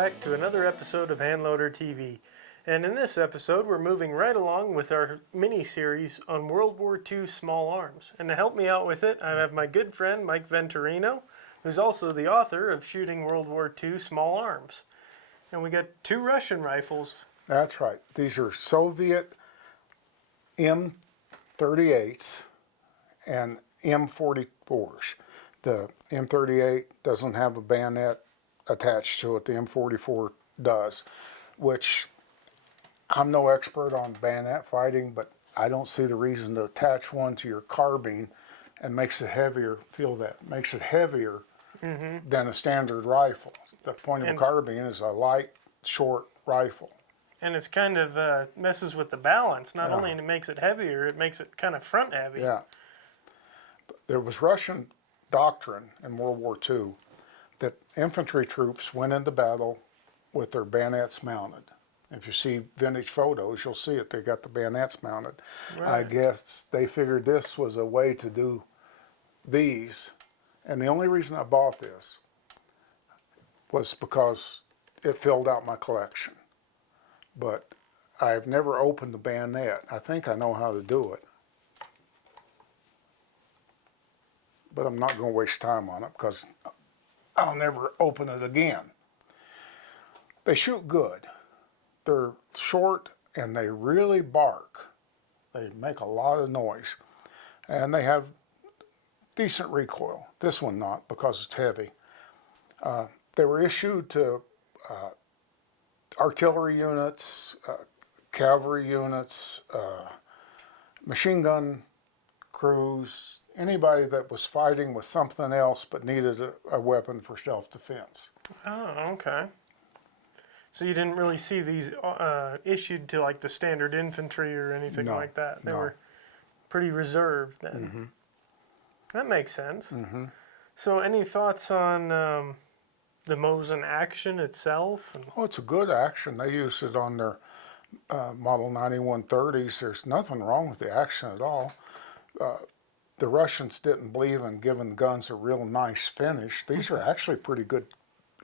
back to another episode of Handloader TV. And in this episode, we're moving right along with our mini-series on World War II small arms. And to help me out with it, I have my good friend, Mike Venturino, who's also the author of Shooting World War II Small Arms. And we got two Russian rifles. That's right. These are Soviet M38s and M44s. The M38 doesn't have a bayonet attached to it. The M44 does, which I'm no expert on bayonet fighting, but I don't see the reason to attach one to your carbine and makes it heavier. Feel that makes it heavier than a standard rifle. The point of a carbine is a light, short rifle. And it's kind of messes with the balance. Not only makes it heavier, it makes it kind of front heavy. Yeah. There was Russian doctrine in World War II that infantry troops went into battle with their bayonets mounted. If you see vintage photos, you'll see it. They got the bayonets mounted. Right. I guess they figured this was a way to do these. And the only reason I bought this was because it filled out my collection. But I've never opened the bayonet. I think I know how to do it. But I'm not going to waste time on it because I'll never open it again. They shoot good. They're short and they really bark. They make a lot of noise. And they have decent recoil. This one not, because it's heavy. They were issued to artillery units, cavalry units, machine gun crews, anybody that was fighting with something else but needed a weapon for self-defense. Oh, okay. So you didn't really see these issued to like the standard infantry or anything like that. They were pretty reserved then. That makes sense. So any thoughts on the Mosin action itself? Oh, it's a good action. They use it on their Model 9130s. There's nothing wrong with the action at all. The Russians didn't believe in giving guns a real nice finish. These are actually pretty good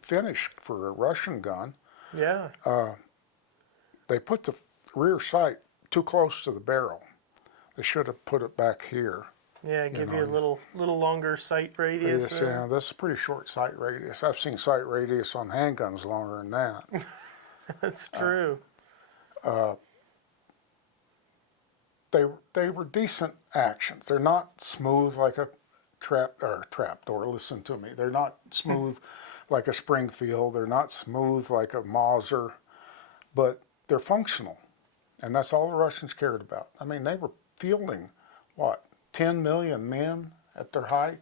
finish for a Russian gun. Yeah. They put the rear sight too close to the barrel. They should have put it back here. Yeah, give you a little longer sight radius. Yeah, that's a pretty short sight radius. I've seen sight radius on handguns longer than that. That's true. They were decent actions. They're not smooth like a trapdoor. Listen to me. They're not smooth like a Springfield. They're not smooth like a Mauser, but they're functional, and that's all the Russians cared about. I mean, they were fielding 10 million men at their height.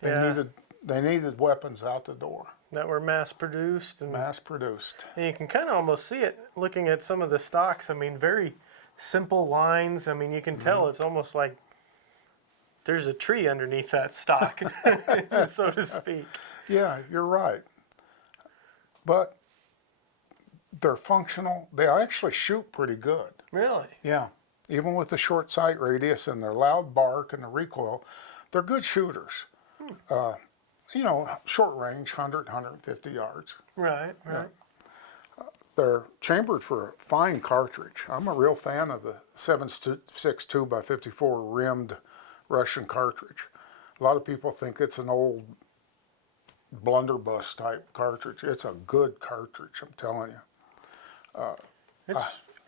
They needed weapons out the door that were mass produced. And you can kind of almost see it looking at some of the stocks. I mean, very simple lines. I mean, you can tell it's almost like there's a tree underneath that stock, so to speak. Yeah, you're right. But they're functional. They actually shoot pretty good. Really? Yeah. Even with the short sight radius and their loud bark and the recoil, they're good shooters. Short range, 100, 150 yards. Right. Yeah. They're chambered for a fine cartridge. I'm a real fan of the 7.62 x 54 rimmed Russian cartridge. A lot of people think it's an old blunderbuss type cartridge. It's a good cartridge, I'm telling you.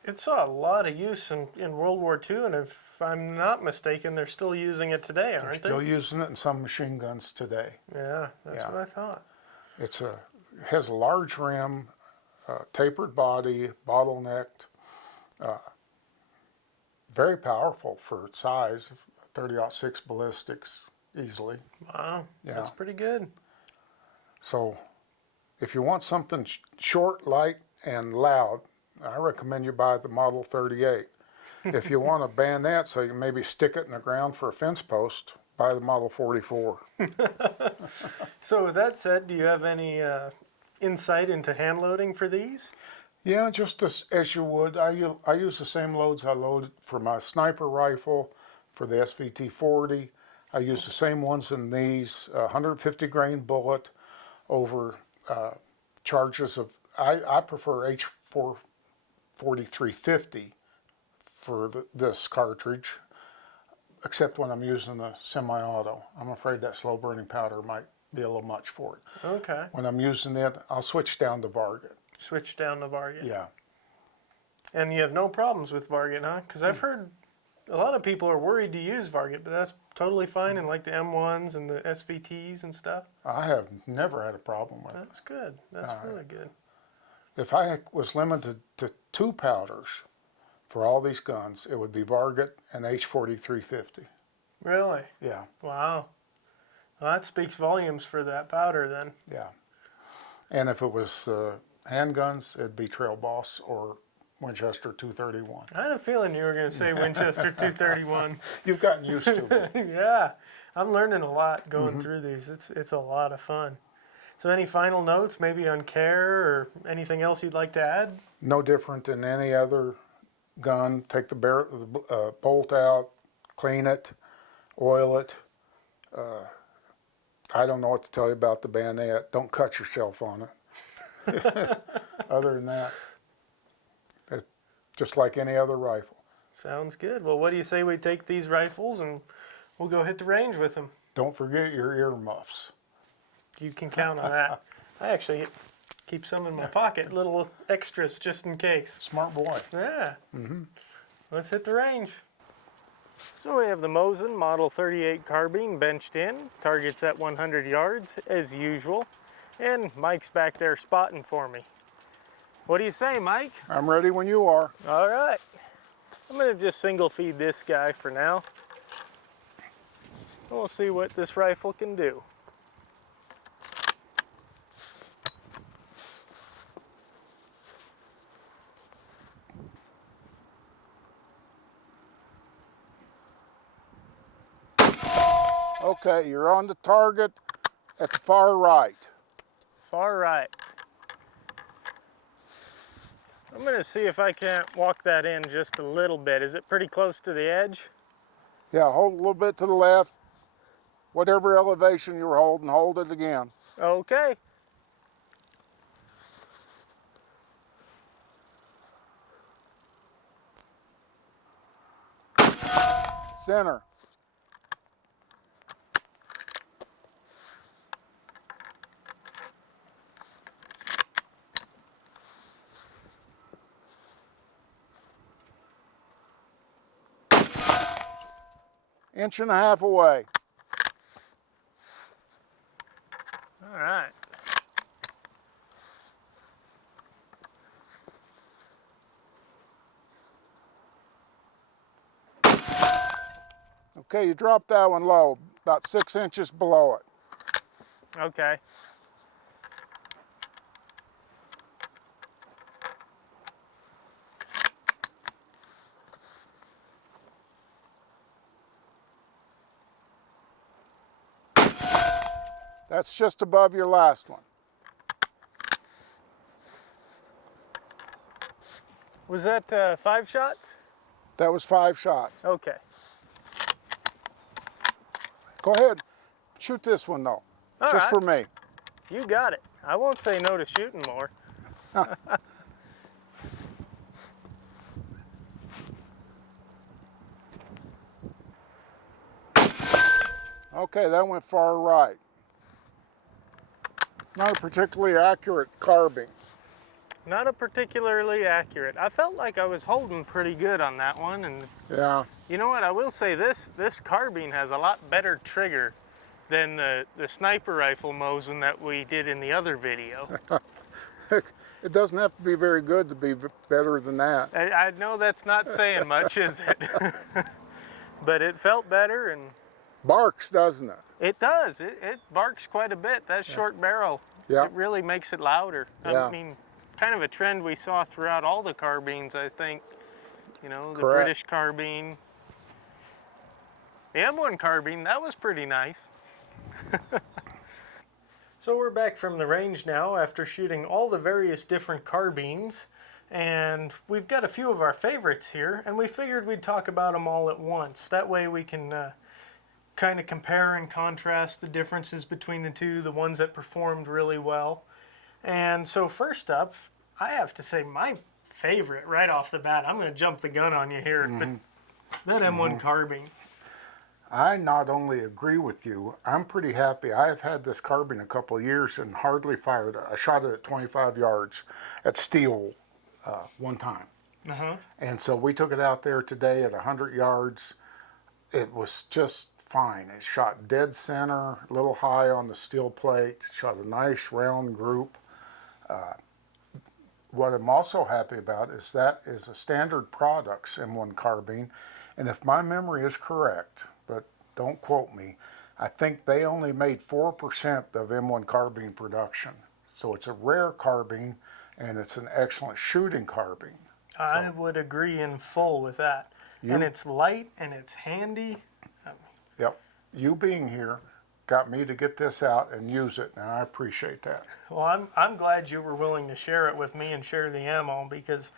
It saw a lot of use in World War II, and if I'm not mistaken, they're still using it today, aren't they? Still using it in some machine guns today. Yeah, that's what I thought. It has a large rim, tapered body, bottlenecked, very powerful for its size, 30-06 ballistics easily. Wow, that's pretty good. So if you want something short, light, and loud, I recommend you buy the Model 38. If you want a bayonet so you can maybe stick it in the ground for a fence post, buy the Model 44. So with that said, do you have any insight into hand loading for these? Yeah, just as you would. I use the same loads I loaded for my sniper rifle, for the SVT-40. I use the same ones in these, 150 grain bullet over charges of I prefer H4350 for this cartridge, except when I'm using a semi-auto. I'm afraid that slow burning powder might be a little much for it. Okay. When I'm using it, I'll switch down to Varget. Switch down to Varget. Yeah. And you have no problems with Varget, huh? Because I've heard a lot of people are worried to use Varget, but that's totally fine in like the M1s and the SVTs and stuff. I have never had a problem with it. That's good. That's really good. If I was limited to 2 powders for all these guns, it would be Varget and H4350. Really? Yeah, Wow. Well, that speaks volumes for that powder then. yeah. And if it was handguns, it'd be Trail Boss or Winchester 231. I had a feeling you were going to say Winchester 231. You've gotten used to it. Yeah. I'm learning a lot going through these. It's a lot of fun. So any final notes, maybe on care or anything else you'd like to add? No different than any other gun. Take the bolt out, clean it, oil it. I don't know what to tell you about the bayonet. Don't cut yourself on it. Other than that, it's just like any other rifle. Sounds good. Well, what do you say we take these rifles and we'll go hit the range with them? Don't forget your earmuffs. You can count on that. I actually keep some in my pocket, little extras just in case. Smart boy. Yeah. Let's hit the range. So we have the Mosin Model 38 carbine benched in, targets at 100 yards as usual, and Mike's back there spotting for me. What do you say, Mike? I'm ready when you are. All right. I'm going to just single feed this guy for now. We'll see what this rifle can do. Okay, you're on the target at the far right. Far right. I'm going to see if I can't walk that in just a little bit. Is it pretty close to the edge? Yeah, hold a little bit to the left. Whatever elevation you're holding, hold it again. Okay. Center. Inch and a half away. All right. Okay, you drop that one low, about 6 inches below it. Okay. That's just above your last one. Was that 5 shots? That was 5 shots. Okay. Go ahead, shoot this one though, All just right. for me. You got it. I won't say no to shooting more. Okay, that went far right. Not a particularly accurate carbine. Not a particularly accurate. I felt like I was holding pretty good on that one, and Yeah, you know what? I will say this carbine has a lot better trigger than the sniper rifle Mosin that we did in the other video. it doesn't have to be very good to be better than that. I know that's not saying much, is it? But it felt better, and Barks, doesn't it? it does. It barks quite a bit. That short barrel, Yeah. it really makes it louder. Yeah. I mean, kind of a trend we saw throughout all the carbines, I think. You know, the Correct. British carbine. The M1 carbine, that was pretty nice. So we're back from the range now after shooting all the various different carbines, and we've got a few of our favorites here, and we figured we'd talk about them all at once. That way we can kind of compare and contrast the differences between the two, the ones that performed really well. And so first up, I have to say my favorite right off the bat, I'm going to jump the gun on you here, but that M1 carbine. I not only agree with you, I'm pretty happy. I have had this carbine a couple of years and hardly fired it. I shot it at 25 yards at steel one time. And so we took it out there today at 100 yards. It was just fine. It shot dead center, a little high on the steel plate, shot a nice round group. What I'm also happy about is that is a Standard Products M1 carbine, and if my memory is correct, but don't quote me, I think they only made 4% of M1 carbine production. So it's a rare carbine, and it's an excellent shooting carbine. I would agree in full with that. And it's light and it's handy. Yep. You being here got me to get this out and use it, and I appreciate that. Well, I'm glad you were willing to share it with me and share the ammo, because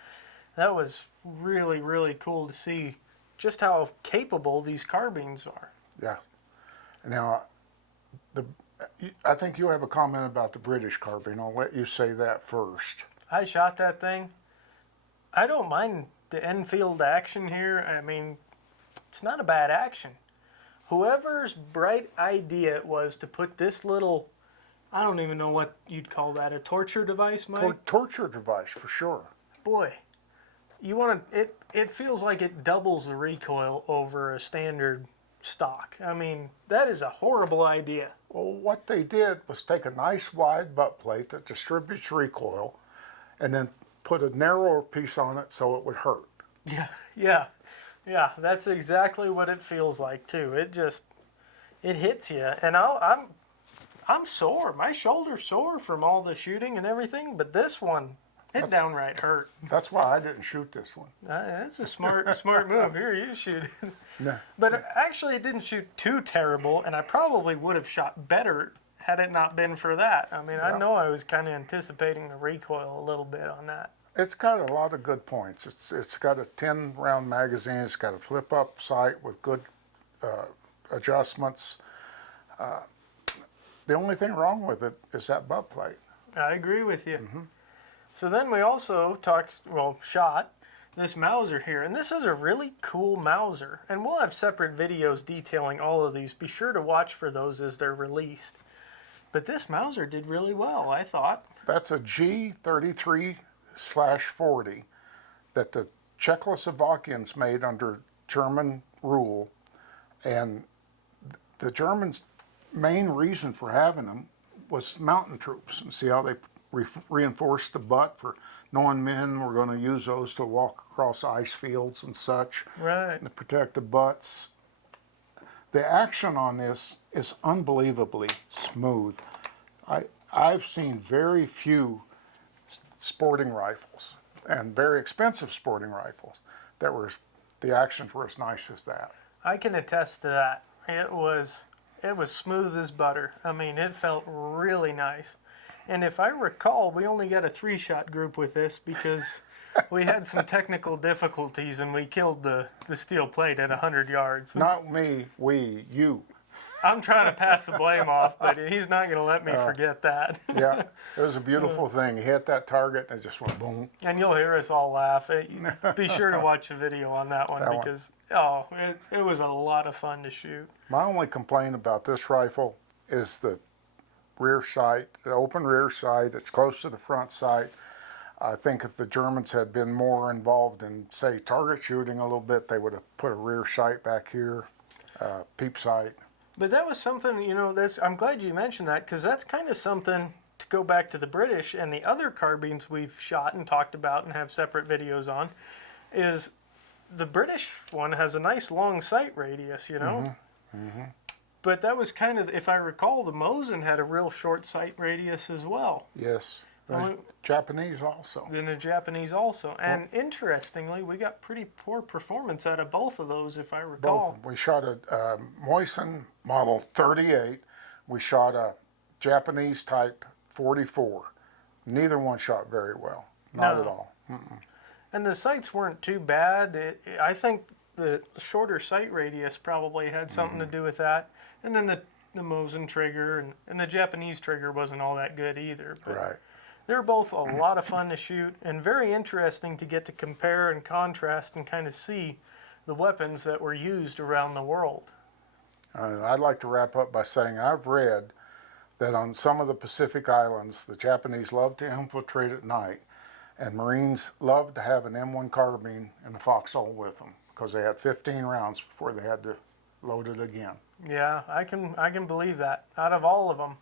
that was really, really cool to see just how capable these carbines are. Yeah. Now, I think you have a comment about the British carbine. I'll let you say that first. I shot that thing. I don't mind the Enfield action here. I mean, it's not a bad action. Whoever's bright idea it was to put this little, I don't even know what you'd call that, a torture device, Mike? Torture device, for sure. Boy, you want to, it feels like it doubles the recoil over a standard stock. I mean, that is a horrible idea. Well, what they did was take a nice wide butt plate that distributes recoil and then put a narrower piece on it so it would hurt. Yeah, that's exactly what it feels like too. It hits you, and I'm sore. My shoulder's sore from all the shooting and everything, but this one, it downright hurt. That's why I didn't shoot this one. That's a smart move. Here, you shoot it. No. But actually, it didn't shoot too terrible, and I probably would have shot better had it not been for that. I mean, I know I was kind of anticipating the recoil a little bit on that. It's got a lot of good points. It's got a 10-round magazine. It's got a flip-up sight with good adjustments. The only thing wrong with it is that butt plate. I agree with you. So then we also shot this Mauser here, and this is a really cool Mauser, and we'll have separate videos detailing all of these. Be sure to watch for those as they're released. But this Mauser did really well, I thought. That's a G33/40 that the Czechoslovakians made under German rule, and the Germans' main reason for having them was mountain troops. And see how they reinforced the butt for knowing men were going to use those to walk across ice fields and such, right, to protect the butts. The action on this is unbelievably smooth. I've seen very few sporting rifles and very expensive sporting rifles that were, the actions were as nice as that. I can attest to that. It was smooth as butter. I mean, it felt really nice. And if I recall, we only got a 3-shot group with this because we had some technical difficulties and we killed the steel plate at 100 yards. Not me, you. I'm trying to pass the blame off, but he's not going to let me forget that. Yeah, it was a beautiful thing. He hit that target and it just went boom. And you'll hear us all laugh. Be sure to watch a video on that one because it was a lot of fun to shoot. My only complaint about this rifle is the rear sight, the open rear sight. It's close to the front sight. I think if the Germans had been more involved in, say, target shooting a little bit, they would have put a rear sight back here, peep sight. But that was something, I'm glad you mentioned that, because that's kind of something, to go back to the British and the other carbines we've shot and talked about and have separate videos on, is the British one has a nice long sight radius, But that was kind of, if I recall, the Mosin had a real short sight radius as well. Yes. The Japanese also. Then the Japanese also. And interestingly, we got pretty poor performance out of both of those, if I recall. Both. We shot a Mosin model 38. We shot a Japanese type 44. Neither one shot very well. Not at all. And the sights weren't too bad. I think the shorter sight radius probably had something to do with that. And then the Mosin trigger and the Japanese trigger wasn't all that good either. But right. They're both a lot of fun to shoot and very interesting to get to compare and contrast and kind of see the weapons that were used around the world. I'd like to wrap up by saying I've read that on some of the Pacific Islands, the Japanese love to infiltrate at night, and Marines loved to have an M1 carbine in the foxhole with them because they had 15 rounds before they had to load it again. Yeah, I can believe that. Out of all of them,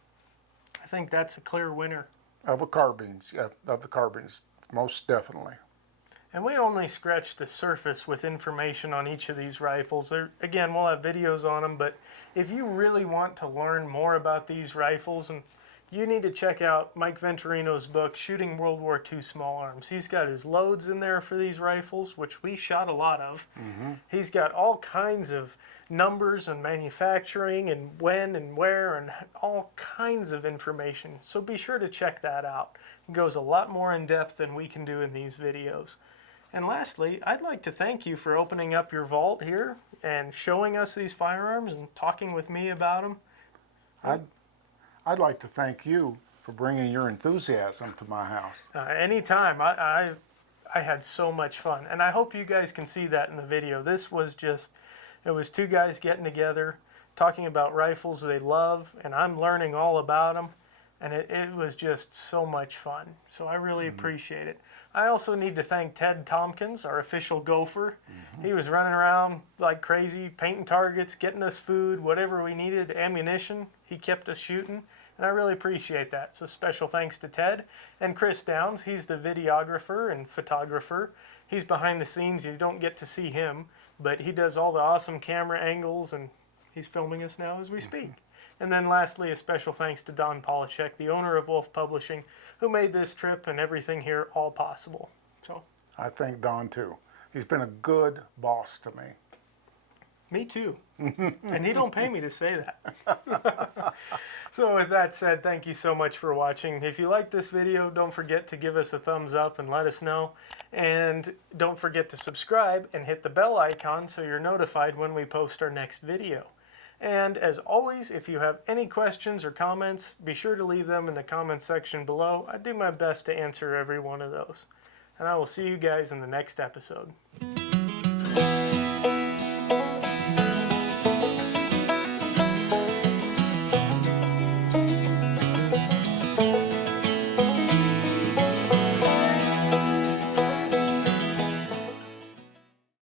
I think that's a clear winner. Of the carbines, yeah, of the carbines, most definitely. And we only scratched the surface with information on each of these rifles. Again, we'll have videos on them, but if you really want to learn more about these rifles, and you need to check out Mike Venturino's book, Shooting World War II Small Arms. He's got his loads in there for these rifles, which we shot a lot of. Mm-hmm. He's got all kinds of numbers and manufacturing and when and where and all kinds of information. So be sure to check that out. It goes a lot more in depth than we can do in these videos. And lastly, I'd like to thank you for opening up your vault here and showing us these firearms and talking with me about them. I'd like to thank you for bringing your enthusiasm to my house. Anytime. I had so much fun. And I hope you guys can see that in the video. This was just, it was two guys getting together, talking about rifles they love, and I'm learning all about them. And it was just so much fun. So I really appreciate it. I also need to thank Ted Tompkins, our official gopher. He was running around like crazy, painting targets, getting us food, whatever we needed, ammunition. He kept us shooting, and I really appreciate that. So special thanks to Ted. And Chris Downs, he's the videographer and photographer. He's behind the scenes. You don't get to see him, but he does all the awesome camera angles, and he's filming us now as we speak. And then lastly, a special thanks to Don Polachek, the owner of Wolf Publishing, who made this trip and everything here all possible. So, I thank Don too. He's been a good boss to me. Me too. And he don't pay me to say that. So with that said, thank you so much for watching. If you like this video, don't forget to give us a thumbs up and let us know. And don't forget to subscribe and hit the bell icon so you're notified when we post our next video. And as always, if you have any questions or comments, be sure to leave them in the comment section below. I do my best to answer every one of those. And I will see you guys in the next episode.